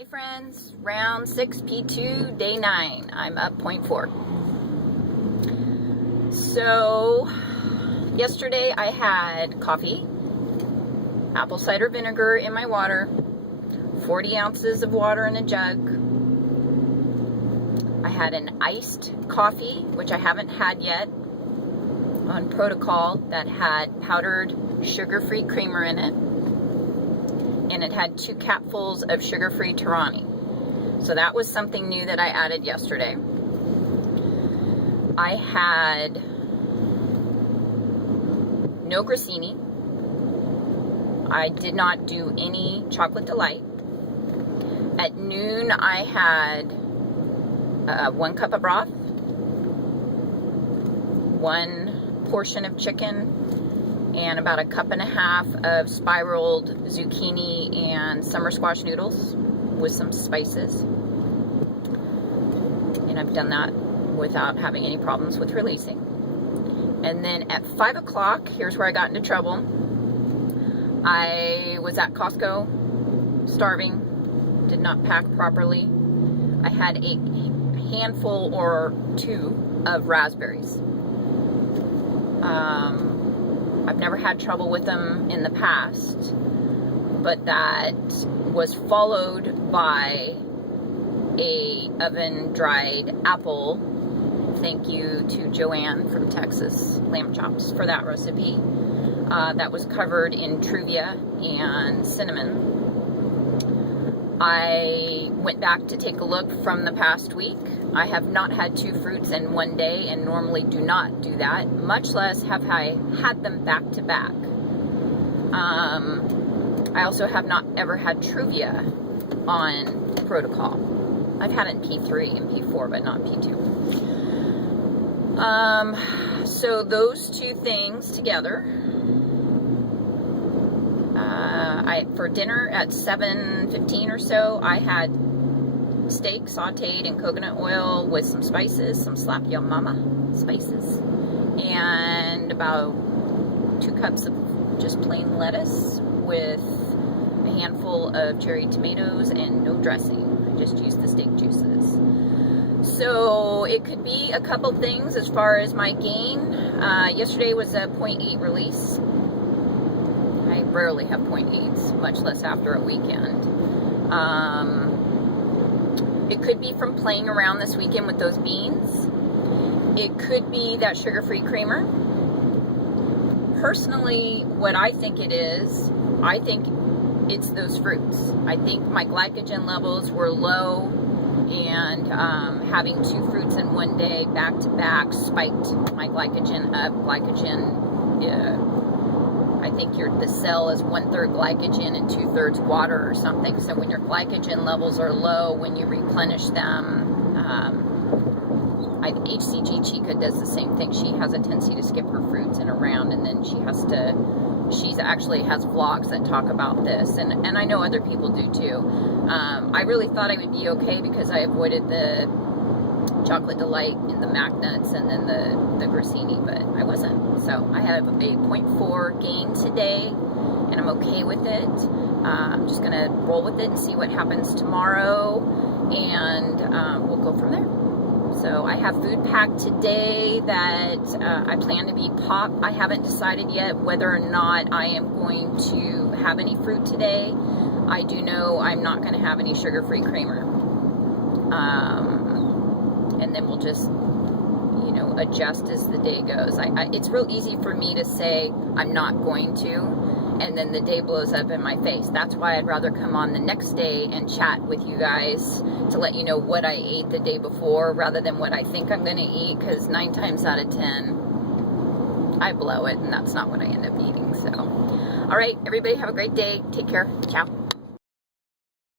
Hey friends, round 6P2, day 9. I'm up 0.4. So, yesterday I had coffee, apple cider vinegar in my water, 40 ounces of water in a jug. I had an iced coffee, which I haven't had yet, on protocol, that had powdered sugar-free creamer in it. And it had 2 capfuls of sugar-free Torani. So that was something new that I added yesterday. I had no grissini. I did not do any chocolate delight. At noon I had 1 cup of broth, 1 portion of chicken, and about 1.5 cups of spiraled zucchini and summer squash noodles with some spices. And I've done that without having any problems with releasing. And then at 5 o'clock, here's where I got into trouble. I was at Costco, starving, did not pack properly. I had a handful or 2 of raspberries. I've never had trouble with them in the past, but that was followed by a oven-dried apple. Thank you to Joanne from Texas Lamb Chops for that recipe. That was covered in truvia and cinnamon. I went back to take a look from the past week. I have not had 2 fruits in one day and normally do not do that, much less have I had them back to back. I also have not ever had truvia on protocol. I've had it in P3 and P4, but not P2. So those 2 things together. For dinner at 7:15 or so, I had steak sauteed in coconut oil with some spices, some slap your mama spices, and about 2 cups of just plain lettuce with a handful of cherry tomatoes and no dressing. I just used the steak juices. So it could be a couple things as far as my gain. Yesterday was a 0.8 release. I rarely have 0.8s, much less after a weekend. It could be from playing around this weekend with those beans. It could be that sugar-free creamer. Personally, what I think it is, I think it's those fruits. I think my glycogen levels were low, and having 2 fruits in one day back to back spiked my glycogen up. I think the cell is 1/3 glycogen and 2/3 water or something. So when your glycogen levels are low, when you replenish them, HCG Chica does the same thing. She has a tendency to skip her fruits in a round, and then she actually has vlogs that talk about this, and I know other people do too. I really thought I would be okay because I avoided the chocolate delight in the mac nuts and then the grissini, but I wasn't. So I have a 0.4 gain today, and I'm okay with it. I'm just gonna roll with it and see what happens tomorrow, and we'll go from there. So I have food packed today that I plan to be popped. I haven't decided yet whether or not I am going to have any fruit today. I do know I'm not going to have any sugar-free creamer. And then we'll just, adjust as the day goes. It's real easy for me to say I'm not going to, and then the day blows up in my face. That's why I'd rather come on the next day and chat with you guys to let you know what I ate the day before rather than what I think I'm going to eat, because 9 times out of 10, I blow it, and that's not what I end up eating. So, all right, everybody have a great day. Take care. Ciao.